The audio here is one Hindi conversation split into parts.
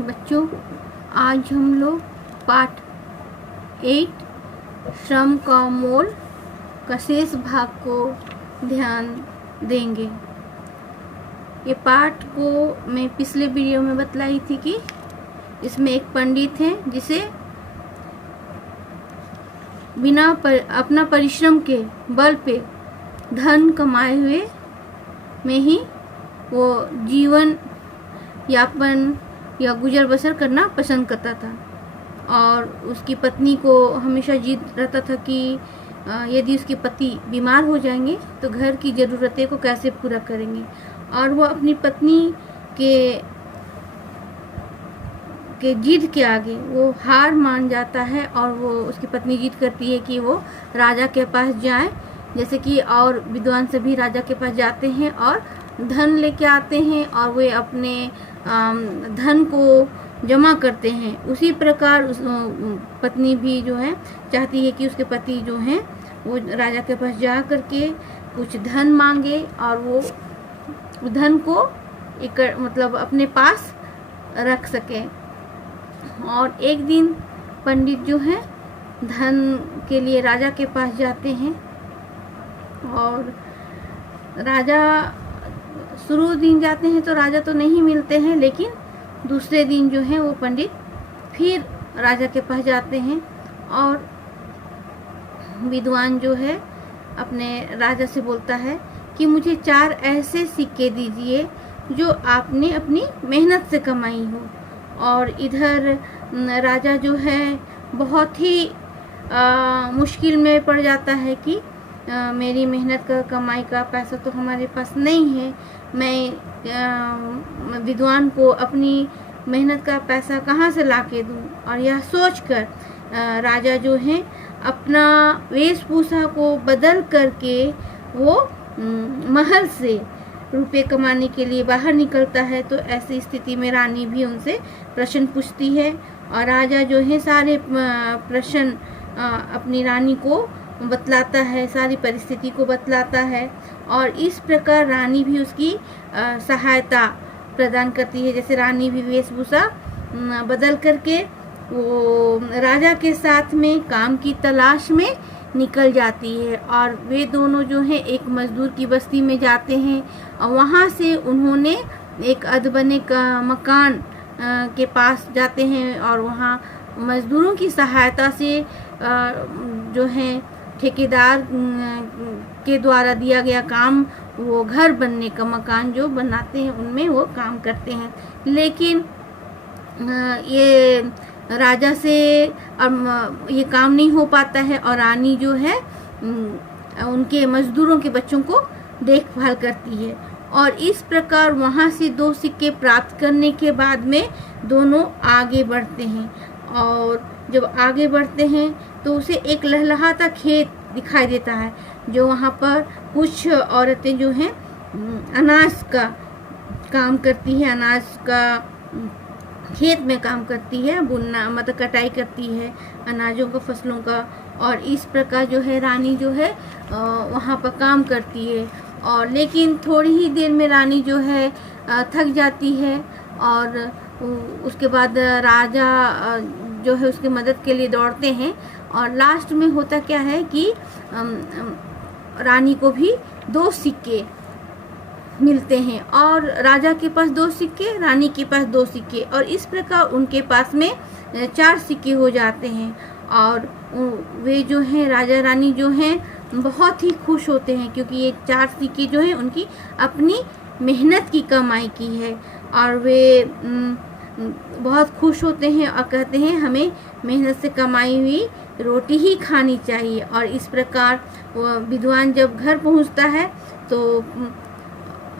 बच्चों, आज हम लोग पाठ 8 श्रम का मोल का शेष भाग को ध्यान देंगे। ये पाठ को मैं पिछले वीडियो में बतलाई थी कि इसमें एक पंडित है जिसे बिना अपना परिश्रम के बल पे धन कमाए हुए में ही वो जीवन यापन या गुजर बसर करना पसंद करता था। और उसकी पत्नी को हमेशा जिद रहता था कि यदि उसके पति बीमार हो जाएंगे तो घर की ज़रूरतें को कैसे पूरा करेंगे। और वो अपनी पत्नी के जिद के आगे वो हार मान जाता है और वो उसकी पत्नी जिद करती है कि वो राजा के पास जाए, जैसे कि और विद्वान सभी राजा के पास जाते हैं और धन लेके आते हैं और वे अपने धन को जमा करते हैं। उसी प्रकार उस पत्नी भी जो है चाहती है कि उसके पति जो हैं वो राजा के पास जा करके कुछ धन मांगे और वो धन को मतलब अपने पास रख सके। और एक दिन पंडित जो है धन के लिए राजा के पास जाते हैं और राजा शुरू दिन जाते हैं तो राजा तो नहीं मिलते हैं, लेकिन दूसरे दिन जो है वो पंडित फिर राजा के पास जाते हैं और विद्वान जो है अपने राजा से बोलता है कि मुझे 4 ऐसे सिक्के दीजिए जो आपने अपनी मेहनत से कमाई हो। और इधर राजा जो है बहुत ही मुश्किल में पड़ जाता है कि मेरी मेहनत का कमाई का पैसा तो हमारे पास नहीं है, मैं विद्वान को अपनी मेहनत का पैसा कहाँ से लाके दूँ। और यह सोचकर राजा जो है अपना वेशभूषा को बदल करके वो महल से रुपए कमाने के लिए बाहर निकलता है। तो ऐसी स्थिति में रानी भी उनसे प्रश्न पूछती है और राजा जो है सारे प्रश्न अपनी रानी को बतलाता है, सारी परिस्थिति को बतलाता है और इस प्रकार रानी भी उसकी सहायता प्रदान करती है। जैसे रानी भी वेशभूषा बदल करके वो राजा के साथ में काम की तलाश में निकल जाती है और वे दोनों जो हैं एक मजदूर की बस्ती में जाते हैं और वहाँ से उन्होंने एक अधबने का मकान के पास जाते हैं और वहाँ मजदूरों की सहायता से जो है ठेकेदार के द्वारा दिया गया काम, वो घर बनने का मकान जो बनाते हैं उनमें वो काम करते हैं। लेकिन ये राजा से ये काम नहीं हो पाता है और रानी जो है उनके मजदूरों के बच्चों को देखभाल करती है। और इस प्रकार वहाँ से 2 सिक्के प्राप्त करने के बाद में दोनों आगे बढ़ते हैं और जब आगे बढ़ते हैं तो उसे एक लहलहाता खेत दिखाई देता है, जो वहाँ पर कुछ औरतें जो हैं अनाज का काम करती हैं, अनाज का खेत में काम करती है, बुनना मतलब कटाई करती है अनाजों का, फसलों का। और इस प्रकार जो है रानी जो है वहाँ पर काम करती है और लेकिन थोड़ी ही देर में रानी जो है थक जाती है और उसके बाद राजा जो है उसकी मदद के लिए दौड़ते हैं और लास्ट में होता क्या है कि रानी को भी 2 सिक्के मिलते हैं और राजा के पास 2 सिक्के, रानी के पास 2 सिक्के और इस प्रकार उनके पास में 4 सिक्के हो जाते हैं। और वे जो हैं राजा रानी जो हैं बहुत ही खुश होते हैं क्योंकि ये 4 सिक्के जो हैं उनकी अपनी मेहनत की कमाई की है और वे बहुत खुश होते हैं और कहते हैं हमें मेहनत से कमाई हुई रोटी ही खानी चाहिए। और इस प्रकार विद्वान जब घर पहुंचता है तो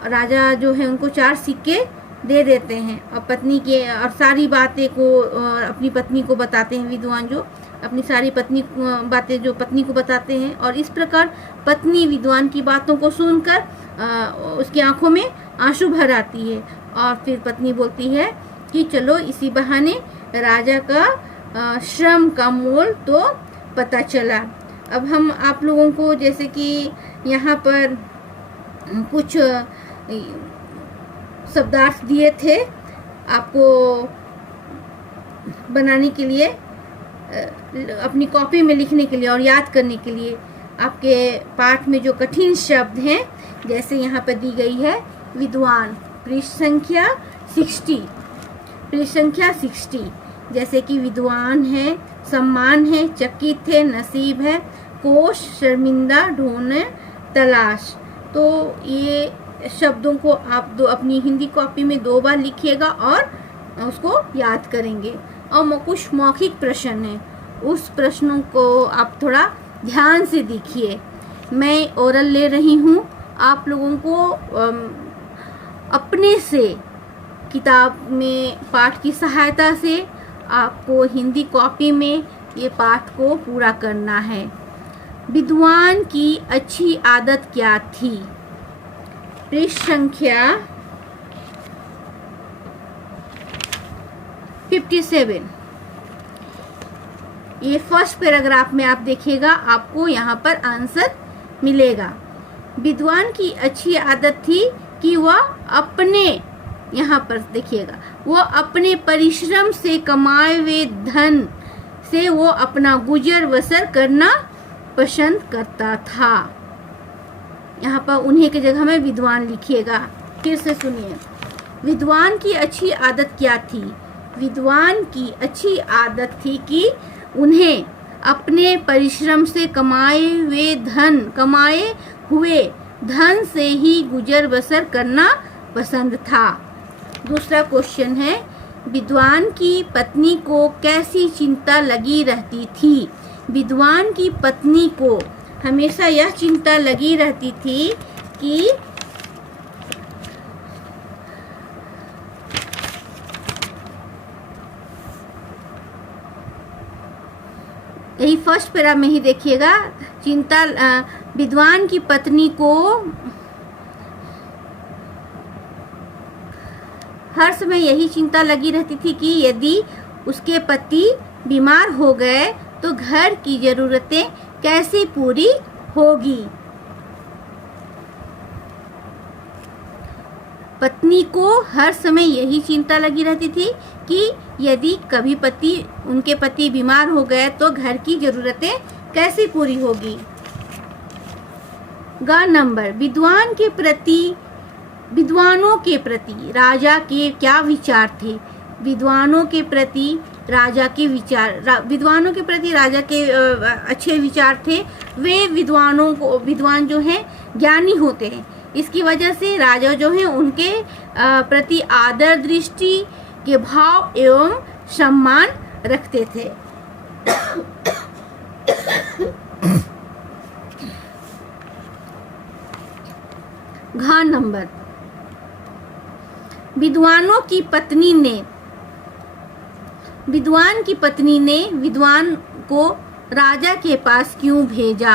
राजा जो है उनको 4 सिक्के दे देते हैं और पत्नी के और सारी बातें को अपनी पत्नी को बताते हैं। विद्वान जो अपनी सारी बातें जो पत्नी को बताते हैं और इस प्रकार पत्नी विद्वान की बातों को सुनकर उसकी आंखों में आंसू भर आती है और फिर पत्नी बोलती है कि चलो इसी बहाने राजा का श्रम का मोल तो पता चला। अब हम आप लोगों को जैसे कि यहाँ पर कुछ शब्दार्थ दिए थे, आपको बनाने के लिए, अपनी कॉपी में लिखने के लिए और याद करने के लिए आपके पाठ में जो कठिन शब्द हैं, जैसे यहाँ पर दी गई है विद्वान, पृष्ठ संख्या 60, पृष्ठ संख्या 60, जैसे कि विद्वान है, सम्मान है, चकित है, नसीब है, कोश, शर्मिंदा, ढूंढ, तलाश। तो ये शब्दों को आप अपनी हिंदी कॉपी में 2 बार लिखिएगा और उसको याद करेंगे। और कुछ मौखिक प्रश्न है, उस प्रश्नों को आप थोड़ा ध्यान से देखिए। मैं ओरल ले रही हूँ, आप लोगों को अपने से किताब में पाठ की सहायता से आपको हिंदी कॉपी में ये पाठ को पूरा करना है। विद्वान की अच्छी आदत क्या थी? पृष्ठ संख्या 57, ये फर्स्ट पैराग्राफ में आप देखिएगा, आपको यहाँ पर आंसर मिलेगा। विद्वान की अच्छी आदत थी कि वह अपने, यहाँ पर देखिएगा, वो अपने परिश्रम से कमाए हुए धन से वो अपना गुजर बसर करना पसंद करता था। यहाँ पर उन्हीं की जगह में विद्वान लिखिएगा। फिर से सुनिए, विद्वान की अच्छी आदत क्या थी? विद्वान की अच्छी आदत थी कि उन्हें अपने परिश्रम से कमाए हुए धन से ही गुजर बसर करना पसंद था। दूसरा क्वेश्चन है, विद्वान की पत्नी को कैसी चिंता लगी रहती थी? विद्वान की पत्नी को हमेशा यह चिंता लगी रहती थी कि यही फर्स्ट पैरा में ही देखिएगा, चिंता, विद्वान की पत्नी को हर समय यही चिंता लगी रहती थी कि यदि उसके पति बीमार हो गए तो घर की जरूरतें कैसे पूरी होगी। पत्नी को हर समय यही चिंता लगी रहती थी कि यदि कभी उनके पति बीमार हो गए तो घर की जरूरतें कैसे पूरी होगी। ग नंबर, विद्वानों के प्रति राजा के क्या विचार थे? विद्वानों के प्रति राजा के विचार, विद्वानों के प्रति राजा के अच्छे विचार थे। वे विद्वान जो हैं ज्ञानी होते हैं, इसकी वजह से राजा जो है उनके प्रति आदर दृष्टि के भाव एवं सम्मान रखते थे। घ नंबर, विद्वान की पत्नी ने विद्वान को राजा के पास क्यों भेजा?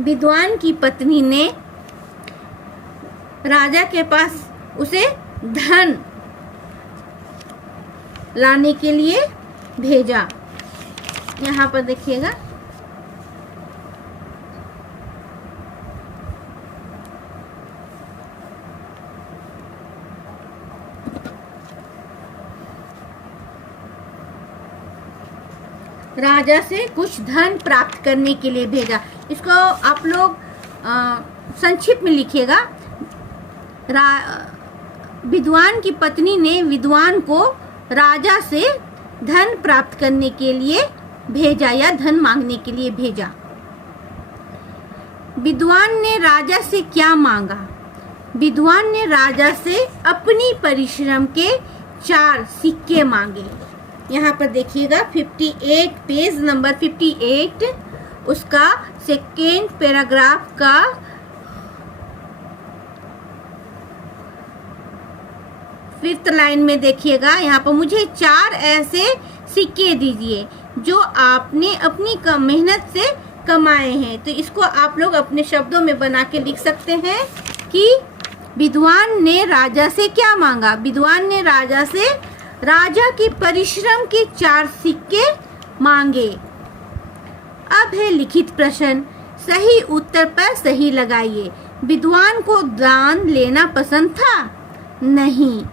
विद्वान की पत्नी ने राजा के पास उसे धन लाने के लिए भेजा। यहाँ पर देखिएगा, राजा से कुछ धन प्राप्त करने के लिए भेजा। इसको आप लोग संक्षिप्त में लिखिएगा। विद्वान की पत्नी ने विद्वान को राजा से धन प्राप्त करने के लिए भेजा या धन मांगने के लिए भेजा। विद्वान ने राजा से क्या मांगा? विद्वान ने राजा से अपनी परिश्रम के 4 सिक्के मांगे। यहाँ पर देखिएगा 58, पेज नंबर 58, उसका सेकेंड पैराग्राफ का 5th लाइन में देखिएगा। यहाँ पर मुझे 4 ऐसे सिक्के दीजिए जो आपने अपनी मेहनत से कमाए हैं। तो इसको आप लोग अपने शब्दों में बना के लिख सकते हैं कि विद्वान ने राजा से क्या मांगा। विद्वान ने राजा से राजा के परिश्रम के 4 सिक्के मांगे। अब है लिखित प्रश्न, सही उत्तर पर सही लगाइए। विद्वान को दान लेना पसंद था? नहीं।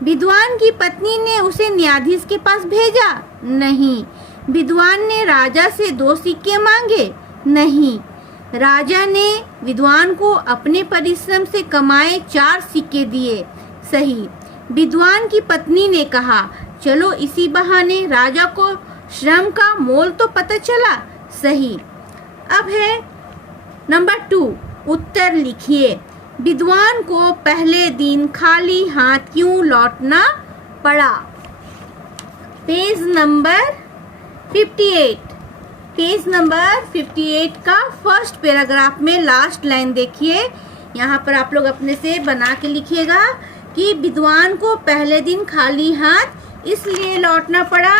विद्वान की पत्नी ने उसे न्यायाधीश के पास भेजा? नहीं। विद्वान ने राजा से 2 सिक्के मांगे? नहीं। राजा ने विद्वान को अपने परिश्रम से कमाए 4 सिक्के दिए? सही। विद्वान की पत्नी ने कहा, चलो इसी बहाने राजा को श्रम का मोल तो पता चला? सही। अब है नंबर 2, उत्तर लिखिए। विद्वान को पहले दिन खाली हाथ क्यों लौटना पड़ा? Page number 58। पेज नंबर 58 का फर्स्ट पैराग्राफ में लास्ट लाइन देखिए। यहाँ पर आप लोग अपने से बना के लिखिएगा कि विद्वान को पहले दिन खाली हाथ इसलिए लौटना पड़ा,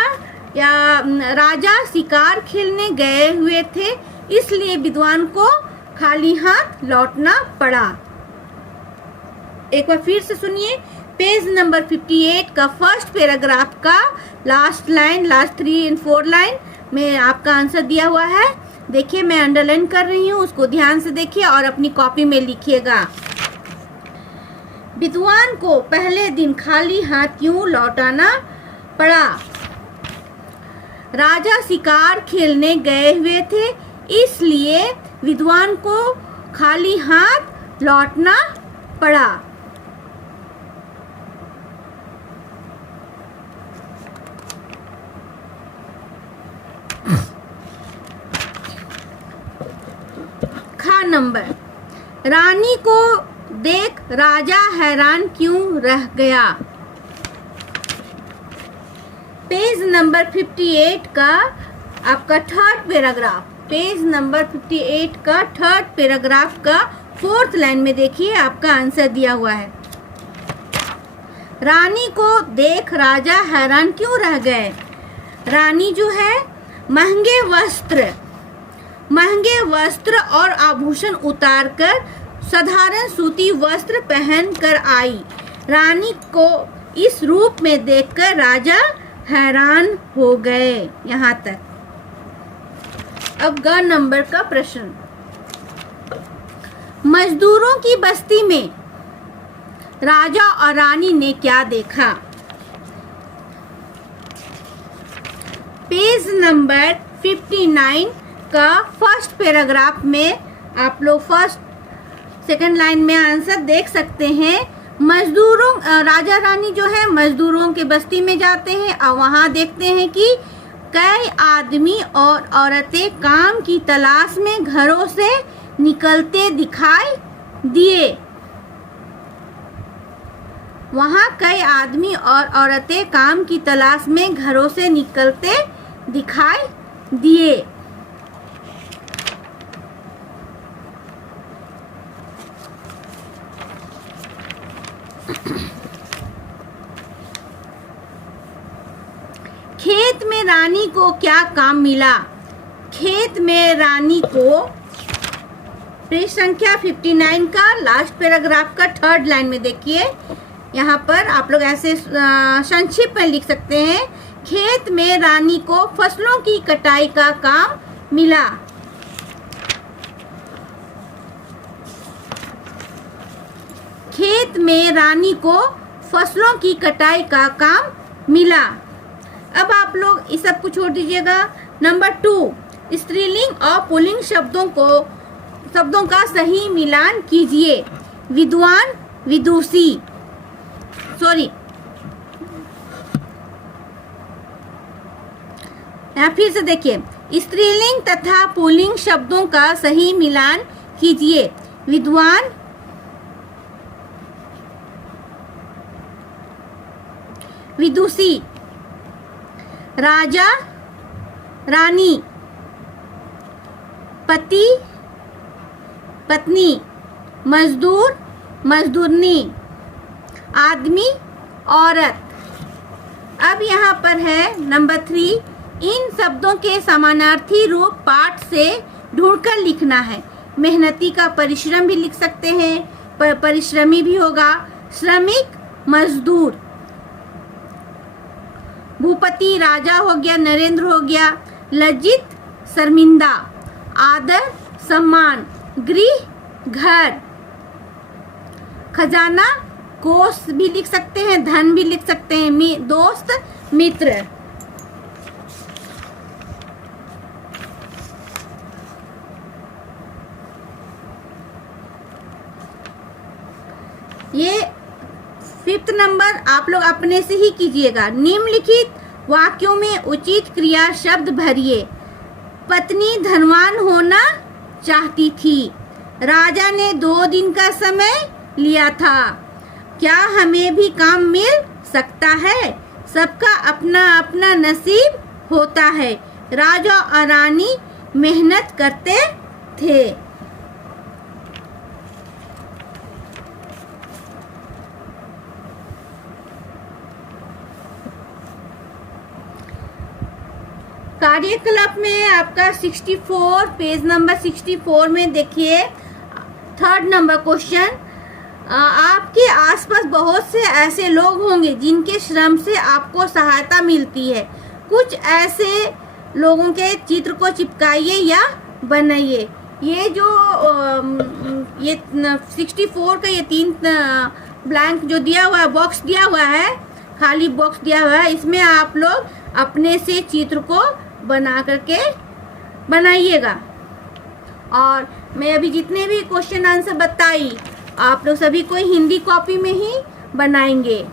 या राजा शिकार खेलने गए हुए थे इसलिए विद्वान को खाली हाथ लौटना पड़ा। एक बार फिर से सुनिए। पेज नंबर 58 का फर्स्ट पैराग्राफ का लास्ट लाइन, लास्ट 3 और 4 लाइन में आपका आंसर दिया हुआ है। देखिए, मैं अंडरलाइन कर रही हूँ, उसको ध्यान से देखिए और अपनी कॉपी में लिखिएगा। विद्वान को पहले दिन खाली हाथ क्यों लौटाना पड़ा? राजा शिकार खेलने गए हुए थे इसलिए विद्वान को खाली हाथ लौटना पड़ा। खा नंबर, रानी को देख राजा हैरान क्यों रह गया? पेज नंबर 58 का आपका थर्ड पैराग्राफ, पेज नंबर 58 का थर्ड पैराग्राफ का 4th लाइन में देखिए, आपका आंसर दिया हुआ है। रानी को देख राजा हैरान क्यों रह गए? रानी जो है महंगे वस्त्र और आभूषण उतारकर साधारण सूती वस्त्र पहनकर आई। रानी को इस रूप में देखकर राजा हैरान हो गए। यहाँ तक। अब ग नंबर का प्रश्न, मजदूरों की बस्ती में राजा और रानी ने क्या देखा? पेज नंबर 59 का फर्स्ट पैराग्राफ में आप लोग सेकंड लाइन में आंसर देख सकते हैं। राजा रानी जो है मजदूरों के बस्ती में जाते हैं और वहाँ देखते हैं कि कई आदमी और औरतें काम की तलाश में घरों से निकलते दिखाई दिए। वहाँ कई आदमी और औरतें काम की तलाश में घरों से निकलते दिखाई दिए। खेत में रानी को क्या काम मिला? खेत में रानी को पेज संख्या 59 का लास्ट पैराग्राफ का 3rd लाइन में देखिए। यहाँ पर आप लोग ऐसे संक्षिप्त में लिख सकते हैं, खेत में रानी को फसलों की कटाई का काम मिला। खेत में रानी को फसलों की कटाई का काम मिला। अब आप लोग इस सब को छोड़ दीजिएगा। नंबर 2, स्त्रीलिंग और पुल्लिंग शब्दों का सही मिलान कीजिए। विद्वान, विदुषी, यहाँ फिर से देखिए, स्त्रीलिंग तथा पुल्लिंग शब्दों का सही मिलान कीजिए। विद्वान, विदुषी, राजा, रानी, पति, पत्नी, मजदूर, मजदूरनी, आदमी, औरत। अब यहाँ पर है नंबर 3, इन शब्दों के समानार्थी रूप पाठ से ढूंढकर लिखना है। मेहनती का परिश्रम भी लिख सकते हैं, परिश्रमी भी होगा। श्रमिक, मजदूर। भूपति राजा हो गया, नरेंद्र हो गया। लज्जित, शर्मिंदा। आदर, सम्मान। गृह, घर। खजाना, कोष भी लिख सकते हैं, धन भी लिख सकते हैं, दोस्त, मित्र। ये 5th नंबर आप लोग अपने से ही कीजिएगा। निम्नलिखित वाक्यों में उचित क्रिया शब्द भरिए। पत्नी धनवान होना चाहती थी। राजा ने 2 दिन का समय लिया था। क्या हमें भी काम मिल सकता है? सबका अपना अपना नसीब होता है। राजा और रानी मेहनत करते थे। कार्यकलाप में आपका 64 पेज नंबर 64 में देखिए 3rd नंबर क्वेश्चन। आपके आसपास बहुत से ऐसे लोग होंगे जिनके श्रम से आपको सहायता मिलती है। कुछ ऐसे लोगों के चित्र को चिपकाइए या बनाइए। ये जो ये 64 का ये 3 ब्लैंक जो दिया हुआ है, बॉक्स दिया हुआ है, खाली बॉक्स दिया हुआ है, इसमें आप लोग अपने से चित्र को बना करके बनाइएगा। और मैं अभी जितने भी क्वेश्चन आंसर बताई आप लोग सभी को हिंदी कॉपी में ही बनाएंगे।